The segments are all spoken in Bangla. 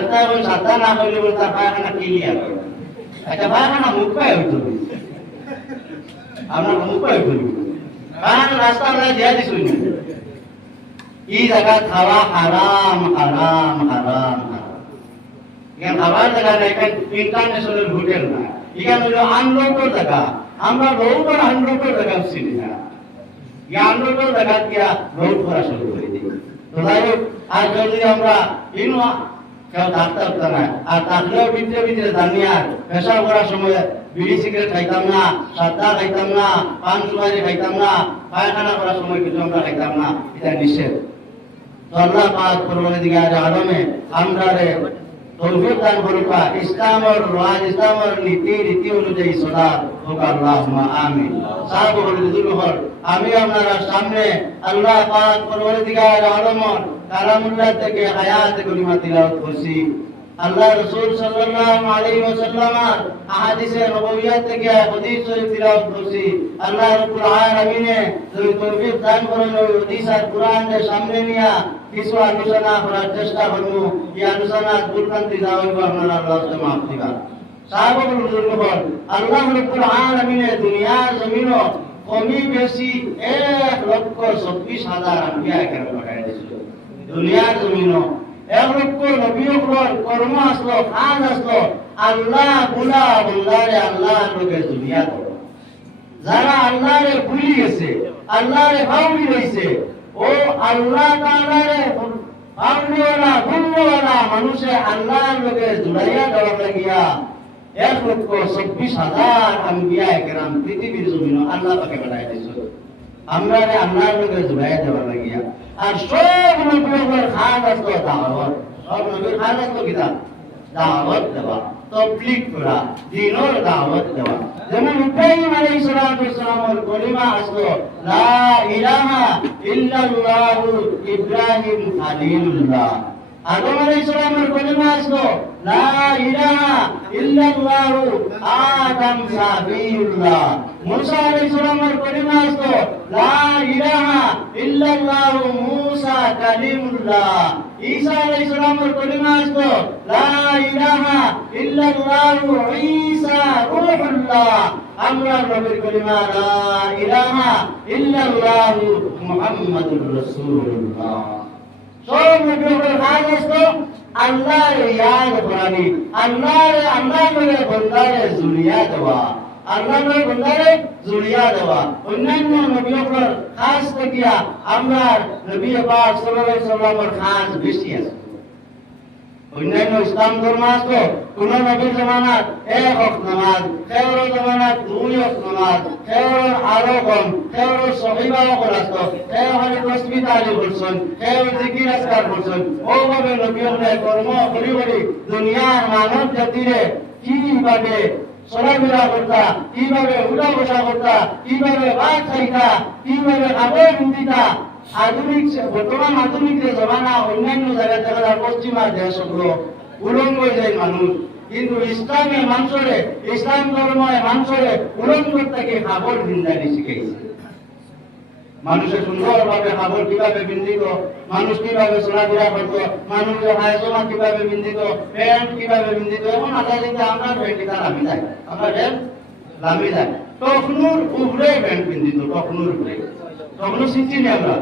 একটা ওই সাদা না করলে বলে তার পায়খানা ক্লিয়ার হবে। আচ্ছা পায়খানা মুখ পায় হইতো আমরা মুখ পায় করি পায়খানা রাস্তা আমরা দিয়া দিছুই না এই জায়গা খাওয়া হারাম হারাম হারাম এখানে খাবার জায়গা না, এখানে ইন্টারন্যাশনাল হোটেল না, এখানে হলো আনলোডের জায়গা। আমরা রোড আনলোডের জায়গা চিনি না, এই আনলোডের জায়গা গিয়া রোড করা শুরু করে দিই। তো যাই হোক, আর যদি আমরা ইনো কেউ থাকতে পারতাম না, আর থাকলেও ভিতরে ভিতরে জানিয়া পেশা করার সময় বিড়ি সিগারেট খাইতাম না, সাদা খাইতাম না, পান সুপারি খাইতাম না, পায়খানা করার সময় কিছু আমরা খাইতাম না, এটা নিষেধ। তো আল্লাহ পাক পরওয়ারদিগার আলমে আমরা তৌফিক দান করুকা, ইসলামের রাজ, ইসলামের নীতি রীতি অনুযায়ী সদা হোক, আল্লাহুম্মা আমিন। সাহাব হুজুর হল, আমি আপনারা সামনে আল্লাহ পাক পরওয়ারদিগার আলমের কালামুল্লাহ থেকে আয়াত কারিমা তিলাওয়াত করছি। আল্লাহ রাসূল সাল্লাল্লাহু আলাইহি ওয়াসাল্লামের আহাদিসে নববিয়্যাত থেকে হাদিস শরীফ তিলাওয়াত করছি। আল্লাহ রাব্বুল আলামিনে যদি তৌফিক দান করেন ওই হাদিস আর কোরআনের সামনে নিয়া কিছু আলোচনা করার চেষ্টা করব। এই আলোচনা ভুলভ্রান্তি যা হইব আপনারা আল্লাহ তাআলা মাফ দিবেন। সাহাবাগণ বুজুর্গ বল, আল্লাহ রাব্বুল আলামিনে দুনিয়ার জমিনও কমি বেশি 1,26,000 আম্বিয়া কেরাম পাঠায় দিয়েছিল। দুনিয়ার জমিনও 1,00,000 নবীর কর্ম আসলো, কাজ আসলো। আল্লাহ বুলা বন্দারে আল্লাহর লোকের দুনিয়া করো। যারা আল্লাহরে ভুলি গেছে, আল্লাহরে ভাউলি রইছে, ও আল্লাহ তাআলারে ভাউলিওয়ালা ভুলওয়ালা মানুষে আল্লাহর লোকের জুড়াইয়া দেওয়ার লাগিয়া 1,26,000 আম্বিয়া কেরাম পৃথিবীর জমিন আল্লাহ পাকে পাঠায় দিয়েছে আমরা আল্লাহর লোকের জুড়াইয়া দেওয়ার লাগিয়া। আর সব নবীর খান আসলো দাওয়াত, সব নবীর খান আসলো কিনা দাওয়াত দেওয়া, তাবলীগ করা, দ্বীনের দাওয়াত দেওয়া। যেমন ইব্রাহিম আলাইহিস সালামের কলিমা আসলো লা ইলাহা ইল্লাল্লাহ ইব্রাহিম খলিলুল্লাহ। আদম আলাইহিস সালামের কলিমা আসলো লা ইলাহা ইল্লাল্লাহ আদম সাবিউল্লাহ। মুসা আলাইহিস সালামের কলিমা আসলো লা ইলাহা ইল্লাল্লাহ মুসা কালিমুল্লাহ। ঈসা আলাইহিস সালামের কলিমা আসলো লা ইলাহা ইল্লাল্লাহ ঈসা রূহুল্লাহ। আমরা নবীর কলিমা লা ইলাহা ইল্লাল্লাহ মুহাম্মাদুর রাসূলুল্লাহ। সব নবীর কাজ আসলো আল্লাহর ইয়াদ করানি, আল্লাহর বন্দারে জুড়িয়া দেওয়া, আল্লাহর বন্দারে জুড়িয়া দেওয়া। অন্যান্য নবীর কাজ থেকে আমরা নবী পাক সাল্লাল্লাহু আলাইহি ওয়াসাল্লামের কাজ বেশি আছে। অন্যান্য ইসলাম ধর্ম আসলো কোন নবীর জামানাত 1 ওয়াক্ত নামাজ, কেউর জামানাত 2 ওয়াক্ত নামাজ, কেউর আরো কম, কেউর সহিবাও করতো, কেউ হলে তসবিহ তালিম করছেন, কেউ জিকির আজকার করছেন। ওভাবে নবীরা কর্ম করি করি দুনিয়ার মানব জাতিরে কিভাবে চলাফেরা করতা, কিভাবে উঠা বসা করতা, কিভাবে ভাত খাইতা, কিভাবে খাবার রুটিতা। আধুনিক বর্তমান আধুনিক যে জমানা অন্যান্য জায়গায় দেখা যায় পশ্চিমা দেশগুলো উলঙ্গ যায় মানুষ, কিন্তু ইসলামে মানুষরে, ইসলাম ধর্মের মানুষরে উলঙ্গ থেকে খাবার বিন্দানি শিখেছে। মানুষের সুন্দরভাবে খাবার কিভাবে বিন্দিত, মানুষ কিভাবে চলাফেরা করতো, মানুষের হায়জমা কিভাবে বিন্দিত, প্যান্ট কিভাবে বিন্দিত। এখন আল্লাহ দিতে আমরা প্যান্ট কিনা নামি যায়, আমরা প্যান্ট নামি যায়। তখনুর উপরে প্যান্ট বিন্দিত, তখনুর উপরে তখন সিঁচি নেই আমরা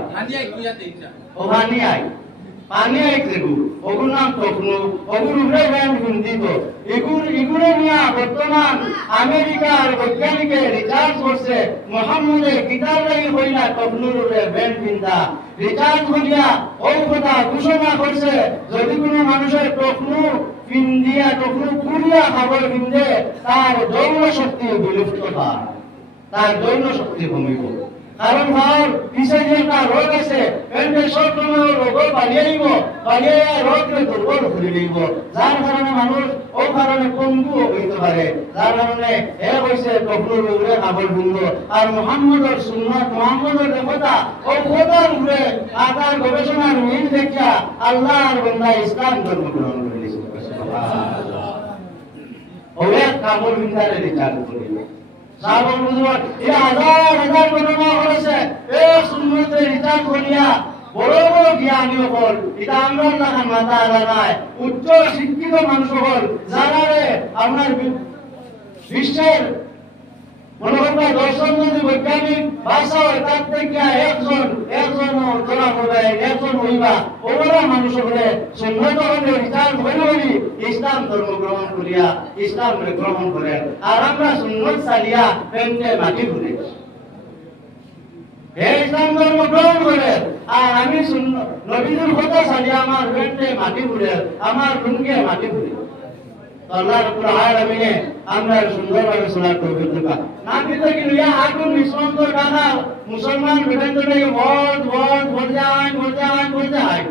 ওখানে আই পানি আইছে গু ওগুর নাম তখনু, ওগুর উপরে প্যান্ট বিন্দিত। এগুলো নিয়ে বর্তমান আমেরিকার বৈজ্ঞানিকে রিসার্চ করছে, মোহাম্মদের কিতাব লাগি হইলা তখনুর উপরে প্যান্ট বিন্দা রিসার্চ করিয়া ওই কথা ঘোষণা করছে যদি কোনো মানুষের তখনু পিন্দিয়া তখনু পুরিয়া খাবার বিন্দে তার যৌন শক্তি বিলুপ্ত হয়, তার যৌন শক্তি কমিব। কারণ ভার পিছিয়ে যে একটা রোগ আছে প্যান্টের সব সময় রোগ পালিয়ে নিব, পালিয়ে রোগকে দুর্বল করে নিব, যার কারণে মানুষ ও কারণে পঙ্গু হইতে পারে। যার কারণে এ হয়েছে তখনুর উপরে খাবার বিন্দ। আর মুহাম্মদের সুন্নাত, মুহাম্মদের কথা ও খোদার উপরে আকার গবেষণার মিল দেখিয়া আল্লাহর বান্দা ইসলাম ধর্ম গ্রহণ করেছে। ওরে কাপড় বিন্দারে রিচার্জ করিল সাহাবাগণ বুঝবার এই হাজার হাজার ঘটনা করেছে। এই সুন্নতে রিচার্জ করিয়া বড় বড় জ্ঞানী হল, এটা আমরা লাগান মাথা আলাদায় উচ্চ শিক্ষিত মানুষ হল, যারা আপনার বিশ্বের মনে করবা দর্শন যদি বৈজ্ঞানিক ভাষা হয় তার থেকে একজন ধরা হবে, একজন হইবা ওরা মানুষ হলে সুন্নত হলে রিসার্চ হইল বলি ইসলাম ধর্ম গ্রহণ করিয়া ইসলাম গ্রহণ করে। আর আমরা সুন্নত চালিয়া পেন্টে মাটি ঘুরে ইসলাম ধর্ম গ্রহণ করে, আর আমি নবীদের কথা চালিয়া আমার পেন্টে মাটি ঘুরে, আমার লুঙ্গে মাটি ঘুরে। আল্লাহ রাব্বুল আলামিন আমরা সুন্দরভাবে শোনার তৌফিক দান। না কিতে কি লিয়া আগুন নিঃসন্দ দাদা মুসলমান বেদনে ভোট যায়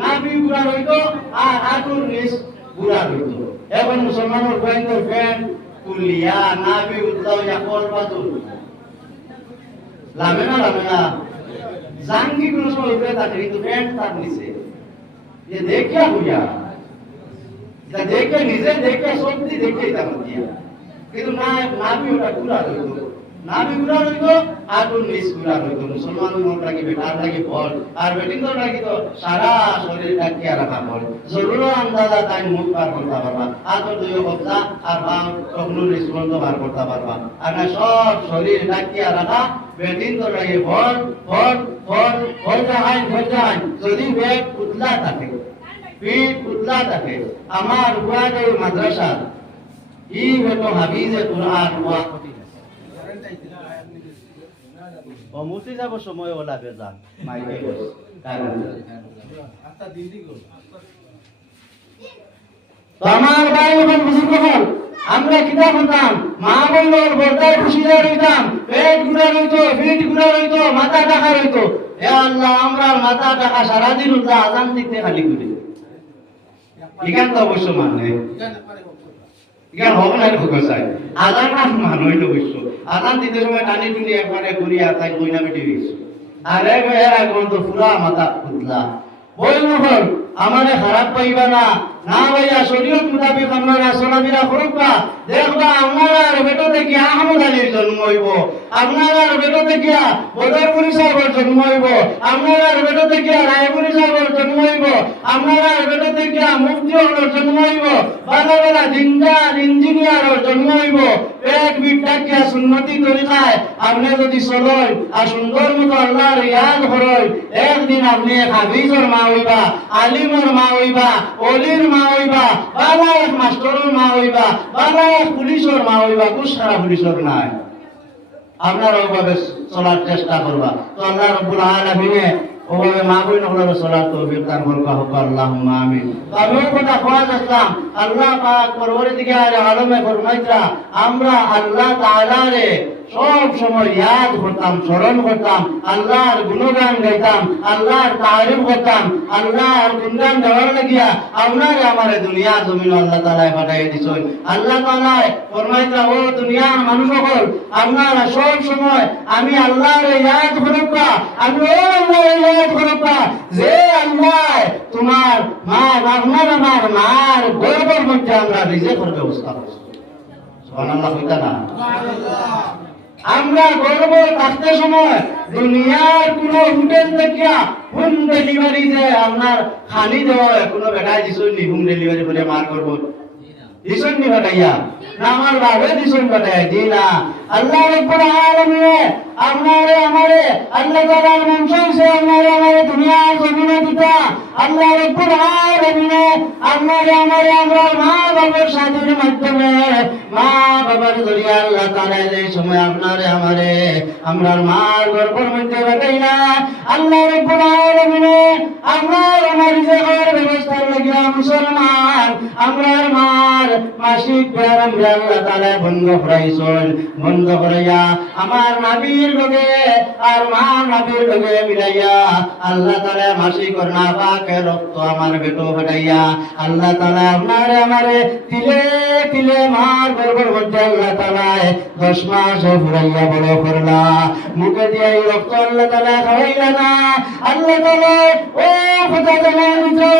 নাবি গুড়া হইতো আর আগুন নিস গুড়া হইতো। এখন মুসলমানের গোয়েন্দর ফ্যান কুলিয়া নাবি উদ্দাও ইয়াকল বাদুল লামেনা জাঙ্গি কোন সময় উঠে থাকে কিন্তু ফ্যান তার নিচে যে দেখিয়া হইয়া দেখে নিজে দেখে সত্যি দেখে কিন্তু নাবি ওটা গুড়া রইতো আগুন নিচ গুড়া রইতো। মুসলমান মন রাখি বেটার লাগি ফল আর বেটিং তো রাখি তো সারা শরীর ডাকিয়া রাখা ফল জরুর আন্দাজা তাই মুখ পার করতে পারবা, আতর দুই হপ্তা আর বাম কখনো রেস্টুরেন্ট পার করতে পারবা। আর না সব শরীর ডাকিয়া রাখা বেটিং তো রাখি ফল ফল ফল ফল যাহাই যদি পেট উতলা থাকে পেট উতলা থাকে। আমার গুয়াদের মাদ্রাসা ই হলো হাফিজে কুরআন ওয়া ও মুসি যাব সময় ওলা বেজান মাইকে তো আমার ভাই যখন বুঝুর্গ হল আমরা কিতাব হতাম, মা বলল বর্দায় খুশিদার হইতাম, পেট ঘুরা রইতো, পিঠ ঘুরা রইতো, মাথা টাকা রইতো। হে আল্লাহ আমরা মাথা টাকা সারাদিন উঠা আজান দিতে খালি করি ইখান তো অবশ্য মানে ইখান হবে না ঢুকে চাই আজান না মান হইল অবশ্য আজান দিতে সময় টানি টুনি একবারে করিয়া তাই কইনা বেটে গেছে আর এর এখন তো পুরা মাথা উঠলা বই নহল আমারে খারাপ পাইবা না না ভাইয়া শরীয়ত মুতাবিক আপনারা চলাফেরা করবা। দেখবা আপনার বেটো থেকে আহমদ আলীর জন্ম হইব, আপনার বেটো থেকে বদরপুরি সাহেবের জন্ম হইব, আপনার বেটো থেকে রায়পুরি সাহেবের জন্ম হইব, আপনার বেটো থেকে মুফতি হলের জন্ম হইব, বালা বালা দিনদার ইঞ্জিনিয়ারের জন্ম হইব। পেট বিটাকিয়া সুন্নতি তরিকায় আপনি যদি চলেন আর সুন্দর মতো আল্লাহর ইয়াদ করেন, একদিন আপনি হাফিজের মা হইবা, আলিমের মা হইবা, অলির মা হইবা, বালা এক মাস্টরের মা হইবা, বালা এক পুলিশের মা হইবা। কুসারা পুলিশের নাই আপনারা ওইভাবে চলার চেষ্টা করবা। তো আল্লাহ রাব্বুল আলামিন ওভাবে মা বইন হলো চলার তৌফিক দান করুক আল্লাহুম্মা আমিন। আমিও কথা কোয়া যাচ্ছিলাম আল্লাহ পাক পরবর্তীকালে আলমে ফরমাইতা আমরা আল্লাহ তাআলারে সব সময় ইয়াদ করতাম, স্মরণ করতাম, আল্লাহর গুণগান গাইতাম, আল্লাহর তারিফ করতাম, আল্লাহর গুণগান গাওয়ার লাগিয়া আপনারে আমারে দুনিয়া জমিন আল্লাহ তাআলায় পাঠাইয়া দিছেন। আল্লাহ তাআলায় ফরমাইতা ও দুনিয়ার মানুষ সকল আপনারা সব সময় আমি আল্লাহর ইয়াদ করবা, আমি ও আল্লাহর ইয়াদ করবা যে আল্লাহ তোমার মা আপনার আমার মার গর্বের মধ্যে আমরা রিজিকের ব্যবস্থা করছি। সুবহানাল্লাহ কইতা না সুবহানাল্লাহ। আমরা গর্ব থাকতে সময় দুনিয়ার কোন হোটেল থেকে হোম ডেলিভারি যে আপনার খালি দেওয়া কোনো বেটায় দিছুন নি হোম ডেলিভারি করে মার করব দিছুন নি বেটাইয়া না আমার বাবে দিছুন বেটাই দিনা। আল্লাহ রাব্বুল আলামিন আপনারে আমারে আল্লাহ তাআলার মনসুর সে আপনারে আমারে দুনিয়ার জমিনে দিতা। আল্লাহ রাব্বুল আলামিন আপনারে আমারে আমরা মা বাবার সাথের মাধ্যমে মা বাবার জড়িয়ে আল্লাহ তাআলা এই সময় আপনারে আমারে আমরার মার গর্ভের মধ্যে রাখাইলা। আল্লাহ রাব্বুল আলামিন আমরার আমার রিজিকের ব্যবস্থা লাগিয়া মুসলমান আমরার মার মাসিক ব্যায়াম আল্লাহ তাআলা বন্ধ করাইছেন। বন্ধ করাইয়া আমার নবীর লগে আর মা নবীর লগে মিলাইয়া আল্লাহ তাআলা মাসিক না পাকে রক্ত আমার বেটো ফাটাইয়া আল্লাহ তাআলা আপনারে আমারে তিলে তিলে মার গর্ভের মধ্যে আল্লাহ তাআলা 10 মাস ফুরাইয়া বড় করলা। মুখে দিয়ে এই রক্ত আল্লাহ তাআলা খাওয়াইলা না। আল্লাহ তাআলা ও খোদা জানাই দিছো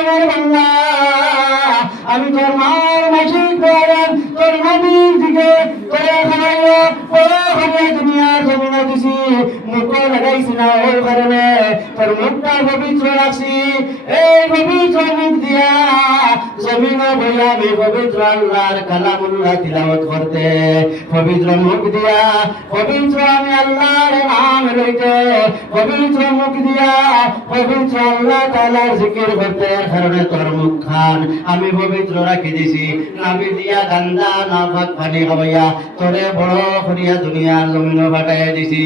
আমার বান্দা আমি তোর মার মাসিক ব্যায়াম তোর নবীর দিকে তোরে খাওয়াইয়া ও হবে দুনিয়ার জমিন দিছি মুখ লাগাইছি না ওর কারণে তোর মুখটা পবিত্র রাখছি এই পবিত্র মুখ দিয়া জমিন বইয়া আমি পবিত্র আল্লাহর কালামুল্লাহ তিলাওয়াত করতে পবিত্র মুখ দিয়া পবিত্র আমি আল্লাহর নাম লইতে পবিত্র মুখ দিয়া পবিত্র আল্লাহ তাআলার জিকির করতে কারণে তোর মুখ খান আমি পবিত্র রাখি দিছি নাবি দিয়া গান্দা নাফাক পানি খাওয়াইয়া তোরে বড় করিয়া দুনিয়ার জমিন পাঠাইয়া দিছি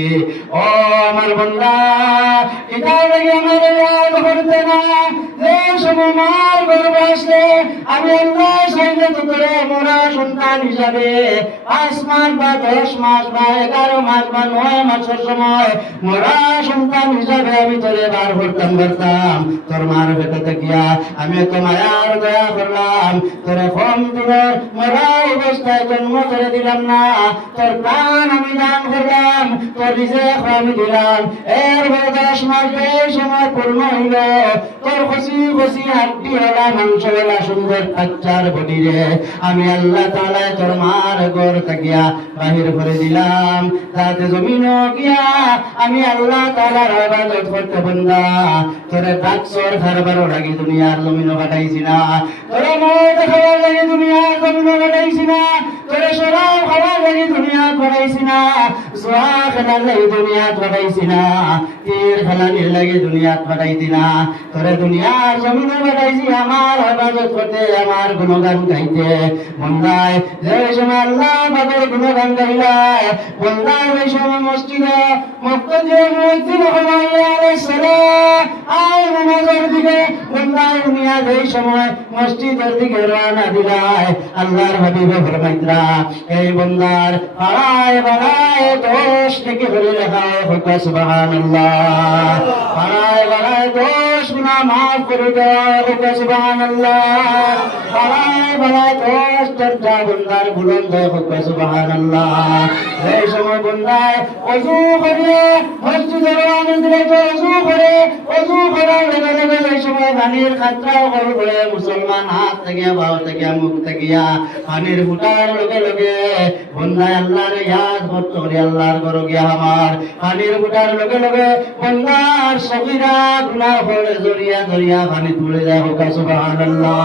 ও আমার বান্দা এটা লাগে আমার ইয়াদ করতে না যে সময় মার গর্ভে আসলে আমি আল্লাহ সাইনে তোরে মোরা সন্তান হিসাবে 5 মাস বা 10 মাস বা 11 মাস বা 9 মাসের সময় মোরা সন্তান হিসাবে আমি তোরে বার করতাম তোর মার পেটে থাকিয়া আমি তো মায়ার দয়া করলাম তোরে কম দিলে মোরা অবস্থায় জন্ম করে দিলাম না তোর প্রাণ আমি দান করলাম তোর রিজিক আমি দিলাম এরপরে 10 মাস এই সময় পূর্ণ হইল তোর খুশি খুশি হাড্ডি হলা মাংস হলা সুন্দর বাচ্চার বডি রে আমি আল্লাহ তাআলা তোর মার ঘর থাকিয়া বাহির করে দিলাম তাতে জমিন গিয়া আমি আল্লাহ তাআলার ইবাদত করতে বন্দা তোরে ডাকসর খারবারও লাগি দুনিয়ার জমিন কাটাইছি না তোরে মদ খাওয়ার লাগি দুনিয়ার জমিন কাটাইছি না তোরে শরাব খাওয়ার লাগি দুনিয়া কাটাইছি না জুয়া খেলার লাগি দুনিয়া কাটাইছি না তীর খেলার লাগি দুনিয়া কাটাইছি না তোরে দুনিয়ার জমিন কাটাইছি আমার ইবাদত করতে আমার গুণগান গাইতে বন্দায় যে সময় আল্লাহ পাকের গুণগান গাইলায় বন্দায় ওই সময় মসজিদে মুক্তজে মুয়াজ্জিন হুমাইয়া আলাইহিস সালাম আয় নামাজের দিকে বন্দায় দুনিয়া এই সময় মসজিদের দিকে রওনা দিলায় আল্লাহর হাবিব ফরমাইতরা এই বন্দার পাড়ায় পাড়ায় দোষ থেকে ধরে লেখা হোক সুবহানাল্লাহ পাড়ায় পাড়ায় দোষ গুনাহ মাফ করে দেওয়া হোক সুবহানাল্লাহ পাড়ায় পাড়ায় দোষ দরজা বন্দার বুলন্দ হোক সুবহানাল্লাহ এই সময় বন্দায় ওযু করে মসজিদে রওনা দিলে তো ওযু করার লগে লগে এই সময় পানির খাতরাও করে মুসলমান হাত থেকে বাউ থেকে মুখ থেকে পানির ফুটার লগে লগে বন্দায় আল্লাহর ইয়াদ করতে করে আল্লাহর ঘর গিয়া আমার পানির ফুটার লগে লগে বন্দার সগীরা গুনাহ হলে জড়িয়া জড়িয়া পানি তুলে যায় হোক সুবহানাল্লাহ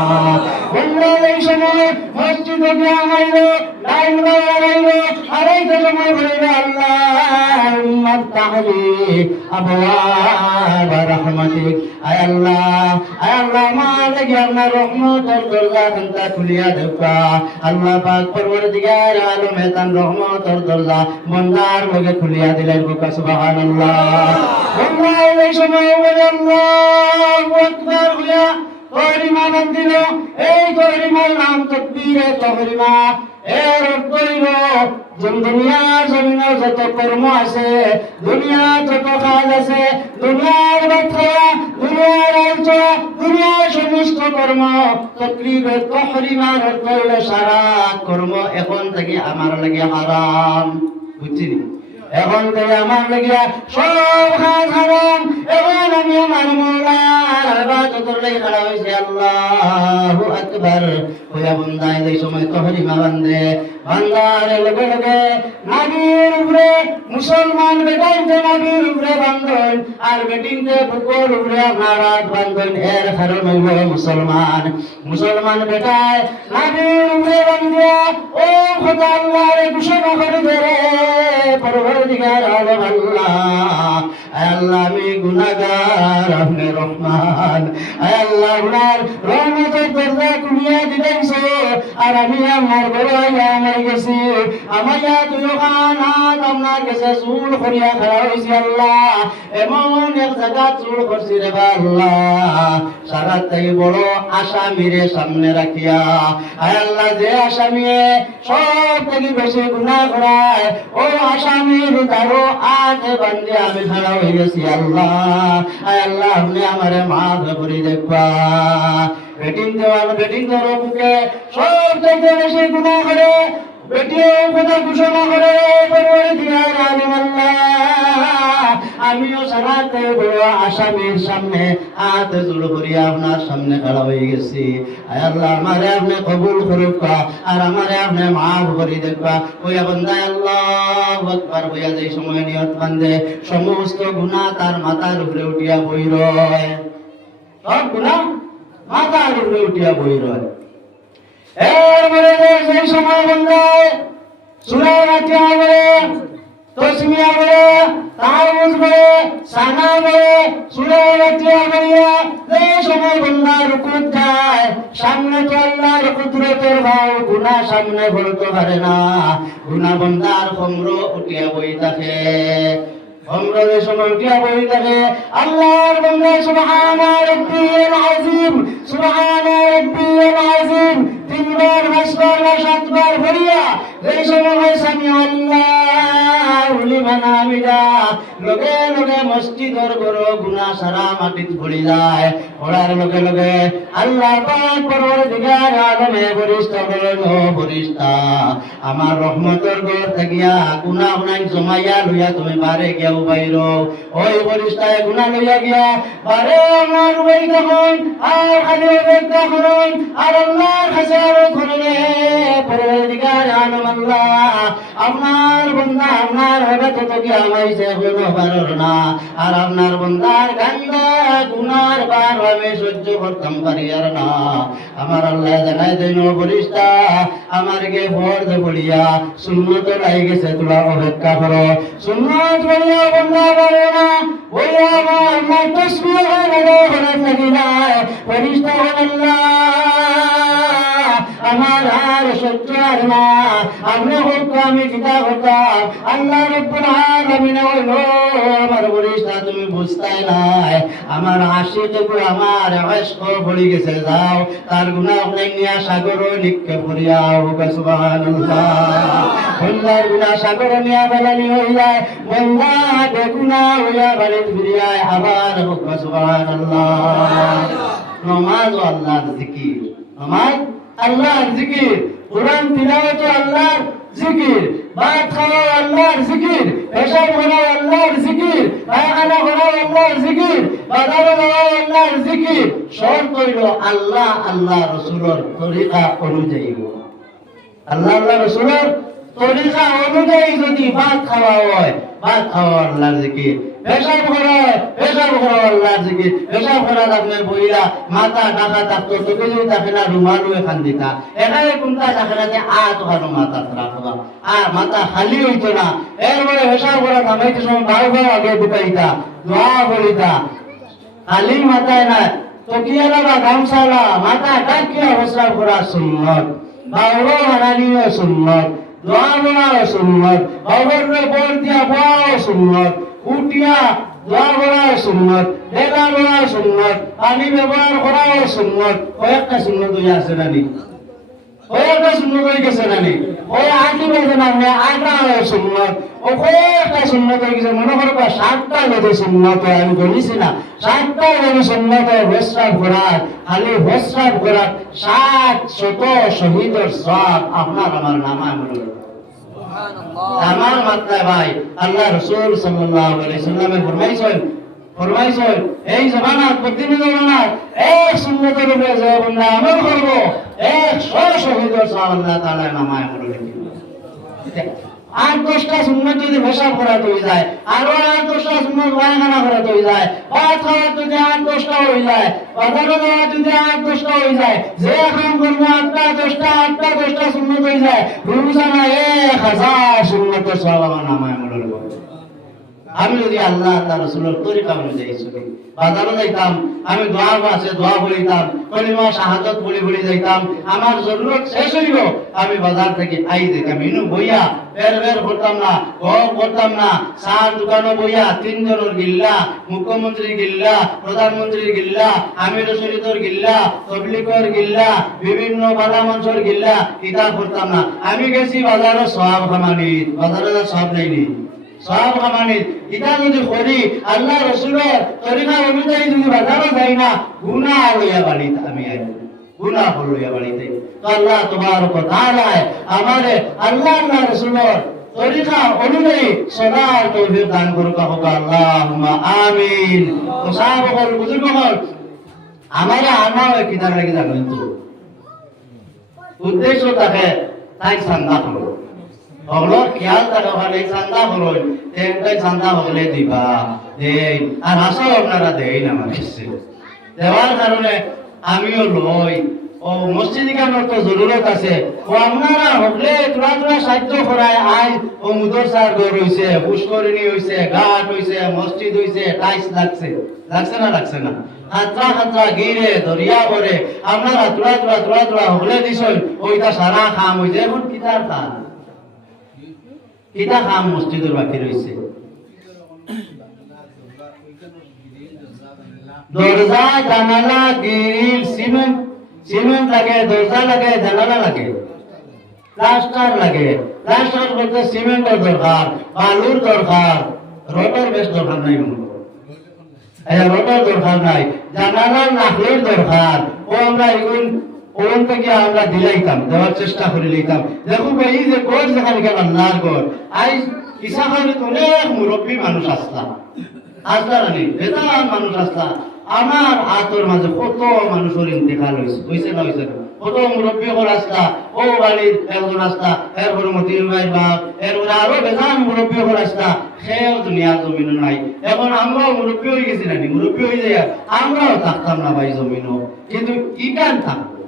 বন্দা এই সময় মসজিদে গিয়া আইলো লাইন লাগাইলো আড়াইটা সময় বলবে আল্লাহুম্মা তাহলি আবওয়াব রাহমাতিক আয় আল্লাহ আমার লাগি আপনার রহমতের দরজা খানটা খুলিয়া দেবা আল্লাহ পাক পরওয়ারদিগার আলম তান রহমতের দরজা বন্দার লগে খুলিয়া দিলেন সুবহানাল্লাহ বন্দা এই সময় বলে আল্লাহু আকবার হইয়া তহরিমা বান্ধিল এই তহরিমার নাম তাকবীরে তহরিমা এর অর্থ হইল দুনিয়ার জমিনে যত কর্ম আছে দুনিয়ার যত কাজ আছে দুনিয়ার বাচ্চা দুনিয়ার অর্থ দুনিয়ার সমস্ত কর্ম তাকবীরে তহরিমার অর্থ হইল সারা কর্ম এখন থেকে আমার লাগে হারাম বুঝছিনি এখন থেকে আমার লাগিয়া সব কাজ হারাম এখন আমি আমার মওলার ইবাদতের লাগি খাড়া হইছি আল্লাহু আকবার হইয়া বন্দায় এই সময় তহরিমা বান্ধে বান্দার লগে লগে নাবির উপরে মুসলমান বেটাইতে নাবির উপরে বান্ধন আর বেটিনতে বুকর উপরে আপনার হাত বান্ধন এর কারণ হইল মুসলমান বেটায় নাবির উপরে বান্ধিয়া ও খোদা আল্লাহরে ঘোষণা করে ধরে পরওয়ারদিগার আলম আল্লাহ আয় আল্লাহ আমি গুনাহগার আপনি রহমান আয় আল্লাহ আপনার রহমতের দরজা খুলিয়া দিলেন আর আমি আমার বড়াইয়া আমার গেছি আমাইয়া তুইও খানাত আপনার কাছে চুল করিয়া খাড়া হয়েছি আল্লাহ এমন এক জায়গা চুল করছি রে বা আল্লাহ সারা থেকে বড় আসামিরে সামনে রাখিয়া আয় আল্লাহ যে আসামিয়ে সব থেকে বেশি গুনাহ করায় ও আসামির তারও আটে বান্ধে আমি খাড়া হয়ে গেছি আল্লাহ আয় আল্লাহ আপনি আমারে মাফ করে দেখবা বেটিং দেওয়ার বুকে সব থেকে বেশি গুনাহ করে বেটিও কথা ঘোষণা করে পরওয়ারদিগার আলম আল্লাহ আমিও সারাতে বড় আসামির সামনে হাত জোড় করিয়া আপনার সামনে খাড়া হয়ে গেছি আয় আল্লাহ আমারে আপনি কবুল করুক আর আমারে আপনি মাফ করে দেখবা ওই বন্দায় আল্লাহু আকবার হইয়া যে সময় নিয়ত বান্ধে সমস্ত গুনাহ তার মাথার উপরে উঠিয়া বই রয়, সব গুনাহ মাথার উপরে উঠিয়া বই রয়। এরপরে সেই সময় বন্ধায় সূরা ফাতিহা পড়ে, তসমিয়া পড়ে, তাওয়াজ পড়ে, সানা পড়ে, সূরা ফাতিহা পড়িয়া যে সময় বন্দা রুকুত যায়, সামনে তো আল্লাহর কুদরতের ভাও, গুনাহ সামনে বলতে পারে না, গুনাহ বন্দার খমর উঠিয়া বই থাকে। খমরের সময় উঠিয়া বই থাকে, আল্লাহর বন্দা সুবহানা রাব্বিয়াল আযীম, সুবহানা রাব্বিয়াল আযীম তিনবার, পাঁচবার বা সাতবার পড়িয়া যে সময় সামি আল্লাহু লিমান হামিদা, লগে লগে মসজিদের ঘর গুনাহ সারা মাটিত পড়ি যায়। পড়ার লগে লগে আল্লাহ পাক পরওয়ারদিগার আলমে ফেরেশতা বলেন, ও ফেরেশতা, আমার রহমতের ঘর থাকিয়া গুনাহ নাই জমাইয়া লইয়া তুমি বারে গিয়া বাইর। ওই ফেরেশতায় গুনাহ লইয়া গিয়া বারে আমার উবাই তখন আর খালি অপেক্ষা করুন, আর আল্লাহর কাছে আরো করলে পরওয়ারদিগার আলম আল্লাহ আপনার বান্দা আপনার ইবাদত কি আমাইছে এখনো পারর না, আর আপনার বান্দার গান্দা গুনার বার আমি সহ্য করতাম পারি আর না। আমার আল্লাহ জানাই দেন, ফেরেশতা আমার গে ফরজ বলিয়া সুন্নত লাই গেছে, তোমরা অপেক্ষা করো। সুন্নত বলিয়া বান্দা পারে না, বলিয়া আমার তাসবিহ হলো হলো লাগি যায়। ফেরেশতা আল্লাহ আমার আর সহ্য আর না, আপনি হোক আমি কিতা করতাম। আল্লাহ রাব্বুল আলামিন হইল, আমার ফেরেশতা তুমি বুঝতাই নাই, আমার আশিক আমার ইশক পড়ে গেছে, যাও তার গুনাহ নিয়া সাগরে নিক্ষেপ করিয়া, সুবহানাল্লাহ। বন্দার গুনাহ সাগরে নিয়া ফেলানি হয়ে যায়, বন্দা বেগুনাহ হইয়া বাড়িতে ফিরিয়া আবার সুবহানাল্লাহ। নামাজ আল্লাহর জিকির, নামাজ আল্লাহর জিকির, কুরআন তিলাওয়াত আল্লাহর জিকির, ভাত খাওয়া আল্লাহর জিকির, পেশাব করা আল্লাহর জিকির, পায়খানা করা আল্লাহর জিকির, বাজারে যাওয়া আল্লাহর জিকির। শর্ত হইল আল্লাহ আল্লাহ রসুলের তরিকা অনুযায়ী, আল্লাহ আল্লাহ রসুলের তরিকা অনুযায়ী যদি ভাত খাওয়া হয়, ভাত খাওয়া আল্লাহর জিকির, পেশাব করা হয়, পেশাব করা আল্লাহর জিকির। পেশাব করার আপনি বইরা মাথা ঢাকা থাকতো, তোকে যদি থাকে না রুমালু এখান দিতা, এখানে কোনটা থাকে না যে ওখানে মাথা রাখবা, আর মাথা খালি হইতো না। এরপরে পেশাব করা থামাইতে সময় ভালো ভালো আগে ঢুকাইতা, দোয়া বলিতা, খালি মাথায় না তকিয়ালা বা গামছালা মাথা ডাকিয়া পেশাব করা সুন্নত, বাউরো হারানিও সুন্নত, দোয়া বলাও সুন্নত, বাউরের পর দিয়া বলাও সুন্নত, উঠিয়া দোয়া বলাও সুন্নত, ডেলা বলাও সুন্নত, পানি ব্যবহার করাও সুন্নত। কয়েকটা সুন্নত হয়ে আছে নানি, কয়েকটা সুন্নত হয়ে গেছে নানি, ওই আটি বেঁধে নামলে আটা সুন্নত, ও কয়েকটা সুন্নত হয়ে গেছে। মনে করবা 7টা যদি সুন্নত হয়, আমি বলিছি না 7টা যদি সুন্নত হয় প্রস্রাব করার, খালি প্রস্রাব করার 700 শহীদের সওয়াব আপনার আমার নামায় মনে করবে। আমার মাত্রায় ভাই আল্লাহ রাসূল সাল্লাল্লাহু আলাইহি সাল্লামে ফরমাইছেন এই জামানাত প্রতিদিন জামানাত এক সুন্নতের উপরে যে বান্দা আমল করব 100 শহীদের সওয়াব আল্লাহ তাআলা নামায় মনে রাখবে। 8-10টা সুন্নত যদি পেশাব করা হয়ে যায়, আরো 8-10টা সুন্নত পায়খানা করা হয়ে যায়, ভাত খাওয়া যদি 8-10টা হয়ে যায়, বাজারে যাওয়া যদি 8-10টা হয়ে যায়, যে কাম করবো 8-10টা সুন্নত হয়ে যায়, রোজানা 1000 সুন্নতের সওয়াব আমার নামায় মনে রাখবে। আমি যদি আল্লাহ আল্লাহ রাসূলের তরিকা অনুযায়ী চলি, বাজারে যাইতাম, আমি দোয়া আছে দোয়া বলিতাম, কলিমা শাহাদাত বলি যাইতাম, আমার জরুরত শেষ হইল আমি বাজার থেকে আই যেতাম, ইনু বইয়া বের করতাম না, করতাম না, চার দোকানে বইয়া 3 জনের গিল্লা, মুখ্যমন্ত্রী গিল্লা, প্রধানমন্ত্রী গিল্লা, আমির শরীফের গিল্লা, তবলিগের গিল্লা, বিভিন্ন বালা মঞ্চের গিল্লা, ইটা করতাম না। আমি গেছি বাজারে সওয়াব কামানি, বাজারে সওয়াব নেই, সওয়াব কামানি। ইটা যদি করি আল্লাহ রাসূলের তরিকা অনুযায়ী যদি বাজারে যাই না, গুনাহ লইয়া বাড়িতে আমি আইব, গুনাহ লইয়া বাড়িতে। তো আল্লাহ তাবারক ওয়া তাআলা আমারে আল্লাহ রাসূলের তরিকা অনুযায়ী চলার তৌফিক দান করুক, আল্লাহুম্মা আমিন। তো সাহাবাগণ বুজুর্গগণ আমারে আনাও কিতাব লাগি জানেন তো উদ্দেশ্য থাকে তাই সান্দা করো, ওগুলোর খেয়াল থাকা ভালো চান্দা করুন তেনটাই চান্দা হলে দিবা দেই আর আসো আপনারা দেই না আমার কাছে দেওয়ার কারণে আমিও লই ও মসজিদে কেনার তো জরুরত আছে ও আপনারা হলে তোরা তোরা সাহায্য করায় আই ও মুদরসার ঘর হইছে পুষ্করিণী হইছে ঘাট হইছে মসজিদ হইছে টাইলস লাগছে লাগছে না হাতরা হাতরা গিরে দরিয়া করে আপনারা তোরা তোরা তোরা তোরা হলে দিছই ওইটা সারা খাম হইছে এখন কিতার খাম কিতা খাম মসজিদের বাকি রইছে দরজা জানালা গ্রিল সিমেন্ট লাগে দরজা লাগে জানালা লাগে প্লাস্টার লাগে প্লাস্টার করতে সিমেন্টের দরকার বালুর দরকার রডের বেশ দরকার নাই রডের দরকার নাই জানালার নাকলের দরকার ও আমরা এগুন ওন থেকে আমরা দিলাইতাম দেওয়ার চেষ্টা করে লইতাম দেখুন এই যে কোচ যেখানে গেলাম নার গড় আই ইসা খালি অনেক মুরব্বী মানুষ আসলাম আসলানি বেতা মানুষ আসলাম আমার হাতের মাঝে কত মানুষের ইন্তেকাল হয়েছে না কত মুরব্বী হল আসলা ও বাড়ির একজন আসলা এরপরে মতির ভাইয়ের বাপ এরপরে আরো বেজান মুরব্বী হল আসলা সেও দুনিয়া জমিন নাই এখন আমরাও মুরব্বী হয়ে গেছি নানি মুরব্বী হয়ে যায় আমরাও থাকতাম না ভাই জমিনও কিন্তু কি কান থাকবো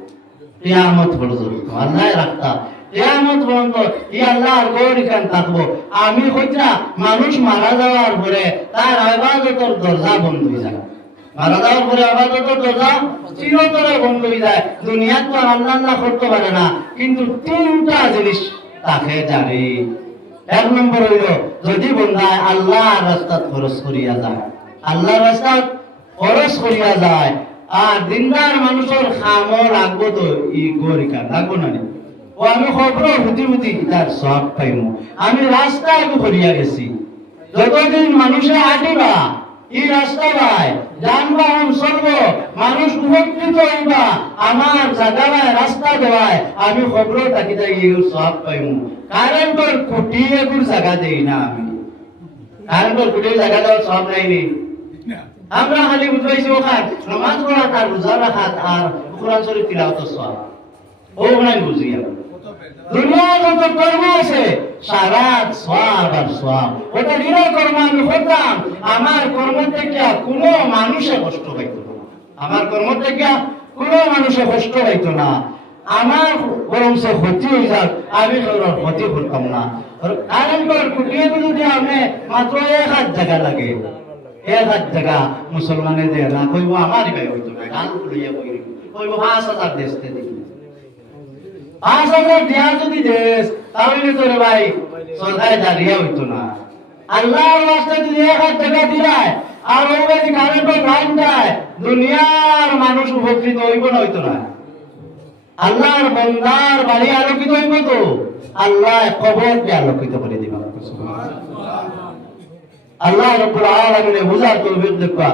কিয়ামত পর্যন্ত আল্লাহ রাখতাম কিয়ামত পর্যন্ত ই আল্লাহর গৌরিকান থাকবো আমি হইতা মানুষ মারা যাওয়ার পরে তার ইবাদতের দরজা বন্ধ হয়ে যায় মারা যাওয়ার পরে ইবাদতের দরজা চিরতরে বন্ধ হয়ে যায় দুনিয়াত তো আল্লাহ করতে পারে না কিন্তু তিনটা জিনিস তাকে জানি এক নম্বর হইল যদি বন্ধায় আল্লাহর রাস্তা খরচ করিয়া যায় আল্লাহর রাস্তা খরচ করিয়া যায় আর দিনদার মানুষের খামও লাগবো তো ই গরিকা লাগবো না ও আমি খবর হুতি তার সব পাইম আমি রাস্তায় করিয়া গেছি যতদিন মানুষে হাঁটিবা এই রাস্তা ভাই যানবাহন চলব মানুষ উপকৃত হইবা আমার জায়গায় রাস্তা দেওয়ায় আমি খবর থাকি থাকি সব পাইম কারেন্টের খুঁটি এগুর জায়গা দেই না আমি কারেন্টের খুঁটির জায়গা দেওয়ার সব নাইনি আমরা খালি বুঝাইছি ওখান নামাজ পড়া তার রোজা রাখা আর কোরআন শরীফ তিলাওয়াত সওয়াব ও নাই বুঝি দুনিয়া যত কর্ম আছে সারা সওয়াব আর সওয়াব ওটা নিরয় কর্ম আমি করতাম আমার কর্ম থেকে কোনো মানুষে কষ্ট পাইতো না আমার কর্ম থেকে কোনো মানুষে কষ্ট পাইতো না আমার বরং সে ক্ষতি হয়ে যাক আমি ক্ষতি করতাম না কারণ কুটিয়ে যদি আমি মাত্র 1 জায়গা লাগে 1 জায়গা মুসলমানে দেয় না কইব আমারই ভাই হইতো না গান লইয়া কইব 5,000 দেশতে দেখি 5,000 দেয়া যদি দেশ তাহলে তোরে ভাই সরকারে দাঁড়িয়ে হইতো না আল্লাহর রাস্তায় যদি 1 জায়গা দিলায় আর ওই যদি কারেন্টের লাইন দেয় দুনিয়ার মানুষ উপকৃত হইব না হইতো না আল্লাহর বান্দার বাড়ি আলোকিত হইব তো আল্লাহ কবরকে আলোকিত করে দিবা সুবহানাল্লাহ আল্লাহ রাব্বুল আলামিন বুঝার তৌফিক দেবা